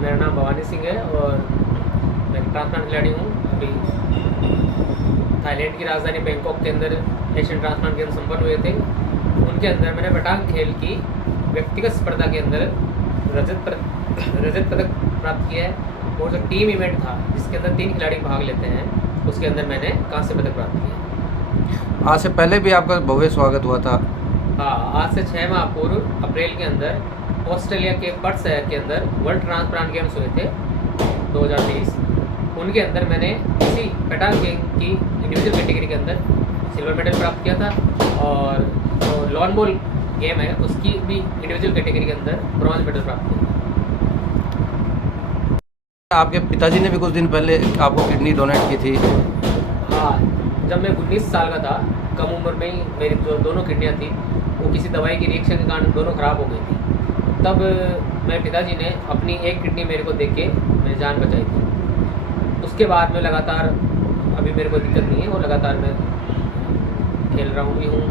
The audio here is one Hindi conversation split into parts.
मेरा नाम भवानी सिंह है और मैं ट्रांसप्लांट खिलाड़ी हूँ। अभी थाईलैंड की राजधानी बैंकॉक के अंदर एशियन ट्रांसप्लांट गेम्स संपन्न हुए थे। उनके अंदर मैंने पटांग खेल की व्यक्तिगत स्पर्धा के अंदर रजत पदक प्राप्त किया है और जो टीम इवेंट था जिसके अंदर 3 खिलाड़ी भाग लेते हैं उसके अंदर मैंने कांस्य पदक प्राप्त किया। आज से पहले भी आपका भव्य स्वागत हुआ था। हाँ, आज से 6 माह पूर्व अप्रैल के अंदर ऑस्ट्रेलिया के पर्थ शहर के अंदर वर्ल्ड ट्रांसप्लांट गेम्स हुए थे 2023। उनके अंदर मैंने इसी पटांग गेम की इंडिविजुअल कैटेगरी के अंदर सिल्वर मेडल प्राप्त किया था और जो लॉन बॉल गेम है उसकी भी इंडिविजुअल कैटेगरी के अंदर ब्रॉन्ज मेडल प्राप्त किया। आपके पिताजी ने भी कुछ दिन पहले आपको किडनी डोनेट की थी। हाँ, जब मैं 19 साल का था, कम उम्र में ही मेरी जो दोनों किडनियाँ थी वो किसी दवाई की रिएक्शन के कारण दोनों ख़राब हो गई थी। तब मेरे पिताजी ने अपनी एक किडनी मेरे को देके मेरी जान बचाई थी। उसके बाद में लगातार अभी मेरे को दिक्कत नहीं है और लगातार मैं खेल रहा भी हूँ,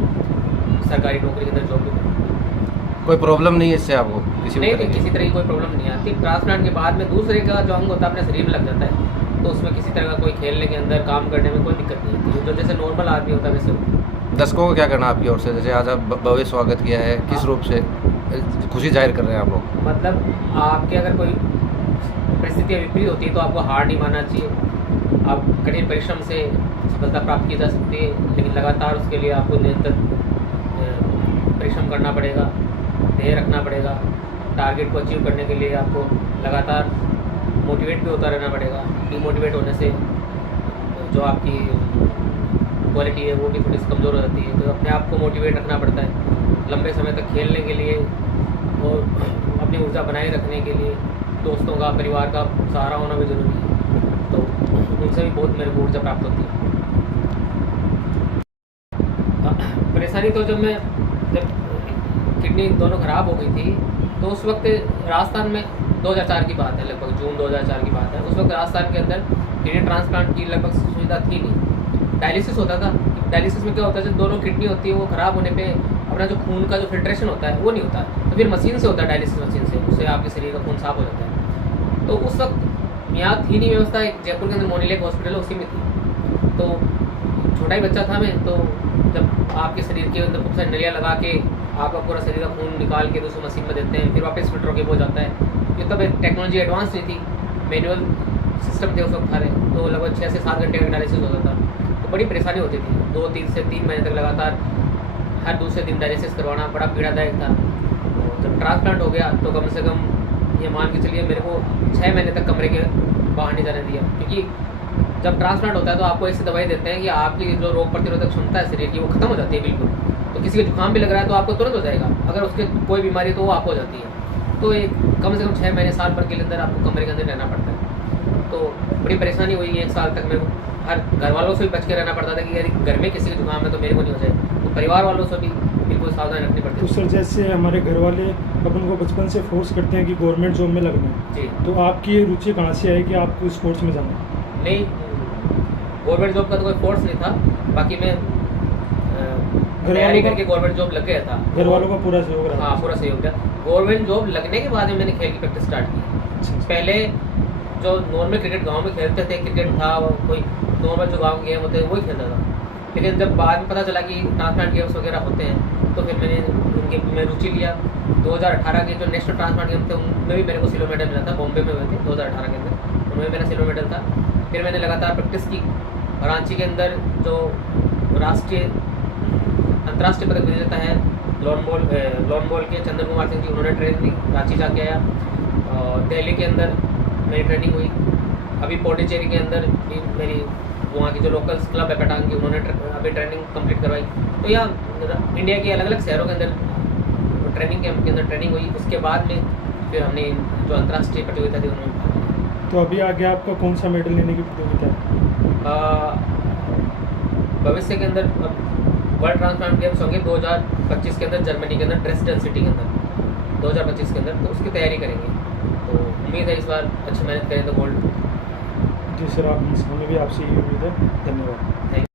सरकारी नौकरी के अंदर जॉब भी कर रहा हूँ। कोई प्रॉब्लम नहीं है इससे आपको? नहीं, किसी तरह की कोई प्रॉब्लम नहीं आती। ट्रांसप्लांट के बाद में दूसरे का जो अंग होता है अपने शरीर में लग जाता है तो उसमें किसी तरह का कोई खेलने के अंदर काम करने में कोई दिक्कत नहीं होती, जो जैसे नॉर्मल आदमी होता है वैसे। दर्शकों को क्या करना आपकी ओर से, जैसे आज आप भव्य स्वागत किया है, किस रूप से खुशी जाहिर कर रहे हैं आप लोग? मतलब आपके अगर कोई परिस्थितियाँ विपरीत होती है तो आपको हार नहीं मानना चाहिए। आप कठिन परिश्रम से सफलता प्राप्त की जा सकती है, लेकिन लगातार उसके लिए आपको निरंतर परिश्रम करना पड़ेगा, ध्येय रखना पड़ेगा। टारगेट को अचीव करने के लिए आपको लगातार मोटिवेट भी होता रहना पड़ेगा। डिमोटिवेट होने से जो आपकी क्वालिटी है वो भी थोड़ी सी कमज़ोर हो जाती है, तो अपने आप को मोटिवेट रखना पड़ता है लंबे समय तक खेलने के लिए और अपनी ऊर्जा बनाए रखने के लिए। दोस्तों का, परिवार का सहारा होना भी ज़रूरी है, तो उनसे भी बहुत मेरे को ऊर्जा प्राप्त होती है। परेशानी तो जब किडनी दोनों ख़राब हो गई थी तो उस वक्त राजस्थान में 2004 की बात है, लगभग जून 2004 की बात है। उस वक्त राजस्थान के अंदर किडनी ट्रांसप्लांट की लगभग सुविधा थी नहीं। डायलिसिस होता था। डायलिसिस में क्या होता है, जब दोनों किडनी होती है वो ख़राब होने पे अपना जो खून का जो फिल्ट्रेशन होता है वो नहीं होता, तो फिर मशीन से होता है, डायलिसिस मशीन से, उससे आपके शरीर का खून साफ हो जाता है। तो उस वक्त यहाँ थी नहीं व्यवस्था। एक जयपुर के अंदर मोनीलेक हॉस्पिटल है, उसी में थी। तो छोटा ही बच्चा था मैं, तो जब आपके शरीर के अंदर खूब सारी नलियाँ लगा के आपका पूरा शरीर का खून निकाल के दूसरी मशीन में देते हैं, फिर वापस फिल्टर होकर हो जाता है। ये तब टेक्नोलॉजी एडवांस नहीं थी, मैनुअल सिस्टम थे उस वक्त सारे, तो लगभग 6 से 7 घंटे का डायलिसिस होता था। तो बड़ी परेशानी होती थी, 2 से 3 महीने तक लगातार हर दूसरे दिन डायलिसिस करवाना बड़ा पीड़ादायक था। तो जब ट्रांसप्लांट हो गया तो कम से कम ये मान के चलिए मेरे को 6 महीने तक कमरे के बाहर नहीं जाने दिया, क्योंकि जब ट्रांसप्लांट होता है तो आपको ऐसी दवाई देते हैं कि आपकी जो रोग प्रतिरोधक क्षमता है शरीर की वो खत्म हो जाती है बिल्कुल। तो किसी को जुकाम भी लग रहा है तो आपको तुरंत हो जाएगा, अगर उसके कोई बीमारी तो वो आपको हो जाती है। तो एक कम से कम 6 महीने साल भर के अंदर आपको कमरे के अंदर रहना पड़ता है। तो बड़ी परेशानी हुई 1 साल तक। मेरे को हर घर वालों से भी बच के रहना पड़ता था कि यदि घर में किसी को जुकाम है तो मेरे को नहीं हो जाए, तो परिवार वालों से भी बिल्कुल सावधानी रखनी पड़ती है। तो सर, जैसे हमारे घर वाले अपन को बचपन से फोर्स करते हैं कि गवर्नमेंट जॉब में लगना है जी, तो आपकी ये रुचि कहाँ से आई कि आपको स्पोर्ट्स में जाना है? नहीं, गवर्नमेंट जॉब का तो कोई फोर्स नहीं था। बाकी मैं तैयारी करके गवर्नमेंट जॉब लग गया था। घर वालों का पूरा सहयोग रहा? हाँ, पूरा सहयोग था। गवर्नमेंट जॉब लगने के बाद में मैंने खेल की प्रैक्टिस स्टार्ट की। पहले जो नॉर्मल क्रिकेट गांव में खेलते थे, क्रिकेट था, कोई नॉर्मल जो गांव के गेम होते हैं वही खेलता था। लेकिन जब बाद में पता चला कि ट्रांसप्लांट गेम्स वगैरह होते हैं तो फिर मैंने उनके में रुचि लिया। 2018 के जो नेशनल ट्रांसप्लांट गेम थे उनमें भी मेरे को सिल्वर मेडल मिला था। बॉम्बे में हुए थे 2018 के अंदर, उनमें मेरा सिल्वर मेडल था। फिर मैंने लगातार प्रैक्टिस की। रांची के अंदर जो राष्ट्रीय अंतर्राष्ट्रीय पदक विजेता है लॉन बॉल के चंदन कुमार सिंह जी, उन्होंने ट्रेनिंग रांची जाके आया। और दिल्ली के अंदर मेरी ट्रेनिंग हुई। अभी पौंडीचेरी के अंदर भी मेरी वहाँ की जो लोकल क्लब है पटांग की, उन्होंने अभी ट्रेनिंग कंप्लीट करवाई। तो यहाँ इंडिया के अलग अलग शहरों के अंदर ट्रेनिंग कैंप के अंदर ट्रेनिंग हुई। उसके बाद में फिर हमने जो अंतर्राष्ट्रीय प्रतियोगिता थी उन्होंने। तो अभी आगे आपका कौन सा मेडल लेने की प्रतियोगिता है? भविष्य के अंदर वर्ल्ड ट्रांसप्लांट गेम्स होंगे 2025 के अंदर, जर्मनी के अंदर, ड्रेसडन सिटी के अंदर 2025 के अंदर, तो उसकी तैयारी करेंगे। तो उम्मीद है इस बार अच्छी मेहनत करें तो गोल्ड। जी सर, आप हमें भी आपसे यही उम्मीद है। धन्यवाद।